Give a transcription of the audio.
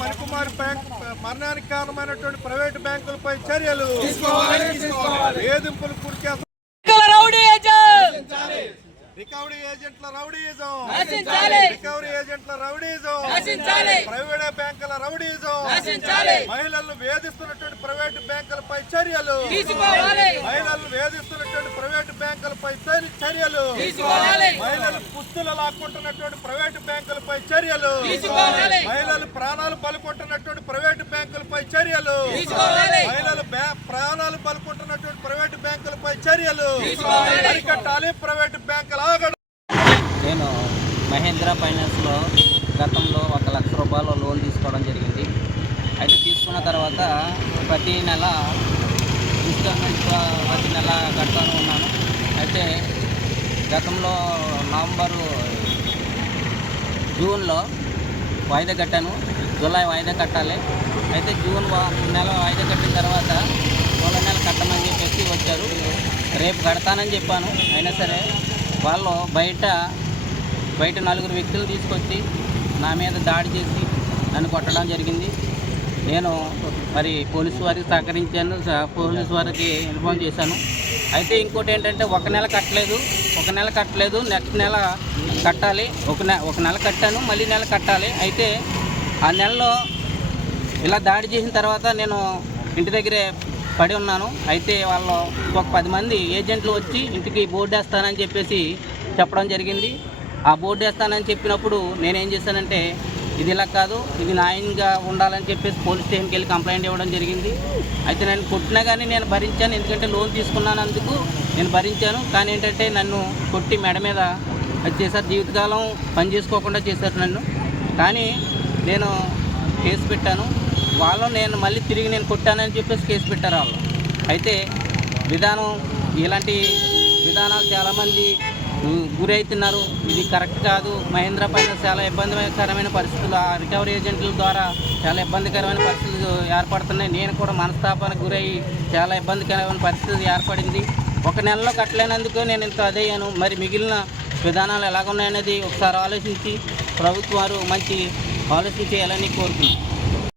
Manikumar bank మరణానికి కారణమైనటువంటి private బ్యాంకులపై చర్యలు వేధింపులు గురిచేస్తున్న రికవరీ ఏజెంట్ల రౌడీయిజం, ప్రైవేట్ బ్యాంకుల రౌడీయిజం, మహిళలను వేధిస్తున్నటువంటి ప్రైవేటు బ్యాంకులపై చర్యలు, మహిళలను వేధిస్తున్నటువంటి ప్రైవేటు బ్యాంకులపై చర్యలు, మహిళలు పుస్తులు లాక్కుంటున్నటువంటి ప్రైవేటు బ్యాంకులపై చర్యలు, మహిళలు ప్రాణాలు బలుకుంటున్నటువంటి ప్రైవేటు బ్యాంకులపై చర్యలు, మహిళలు ప్రాణాలు బలుకుంటున్నటువంటి ప్రైవేటు బ్యాంకులపై చర్యలు అరికట్టాలి. ప్రైవేటు బ్యాంకుల నేను మహేంద్ర ఫైనాన్స్లో గతంలో 1 లక్ష రూపాయలు లోన్ తీసుకోవడం జరిగింది. అయితే తీసుకున్న తర్వాత ప్రతి నెల ఇన్స్టాల్మెంట్ ప్రతి నెల కడతాను ఉన్నాను. అయితే గతంలో జూన్లో వాయిదా కట్టాను. జూలై వాయిదా కట్టాలి. అయితే జూన్ నెల వాయిదా కట్టిన తర్వాత జూలై నెల కట్టమని చెప్పేసి వచ్చారు. రేపు కడతానని చెప్పాను. అయినా సరే వాళ్ళు బయట 4 వ్యక్తులు తీసుకొచ్చి నా మీద దాడి చేసి నన్ను కొట్టడం జరిగింది. నేను మరి పోలీసు వారికి సహకరించాను, పోలీసు వారికి ఇన్ఫార్మ్ చేశాను. అయితే ఇంకోటి ఏంటంటే 1 నెల కట్టలేదు, నెక్స్ట్ నెల కట్టాలి. ఒక నెల కట్టాను, మళ్ళీ నెల కట్టాలి. అయితే ఆ నెలలో ఇలా దాడి చేసిన తర్వాత నేను ఇంటి దగ్గరే పడి ఉన్నాను. అయితే వాళ్ళు ఒక 10 మంది ఏజెంట్లు వచ్చి ఇంటికి బోర్డు వేస్తానని చెప్పేసి చెప్పడం జరిగింది. ఆ బోర్డు వేస్తానని చెప్పినప్పుడు నేనేం చేశానంటే ఇది ఇలా కాదు, ఇది న్యాయంగా ఉండాలని చెప్పేసి పోలీస్ స్టేషన్కి వెళ్ళి కంప్లైంట్ ఇవ్వడం జరిగింది. అయితే నన్ను కొట్టినా కానీ నేను భరించాను, ఎందుకంటే లోన్ తీసుకున్నందుకు నేను భరించాను. కానీ ఏంటంటే నన్ను కొట్టి మెడ మీద అది చేశారు, జీవితకాలం పని చేసుకోకుండా చేశారు నన్ను. కానీ నేను కేసు పెట్టాను. నేను మళ్ళీ తిరిగి నేను కొట్టానని చెప్పేసి కేసు పెట్టారు వాళ్ళు. అయితే ఇలాంటి విధానాలు చాలామంది గురవుతున్నారు. ఇది కరెక్ట్ కాదు. మహేంద్ర ఫైనాన్స్ చాలా ఇబ్బందికరమైన పరిస్థితులు, ఆ రికవరీ ఏజెంట్ల ద్వారా చాలా ఇబ్బందికరమైన పరిస్థితులు ఏర్పడుతున్నాయి. నేను కూడా మనస్తాపానికి గురయ్యి చాలా ఇబ్బందికరమైన పరిస్థితి ఏర్పడింది. 1 నెలలో కట్టలేనందుకు నేను ఇంత అదయ్యాను. మరి మిగిలిన విధానాలు ఎలాగున్నాయనేది ఒకసారి ఆలోచించి ప్రభుత్వం వారు మంచి ఆలోచన చేయాలని కోరుతున్నాను.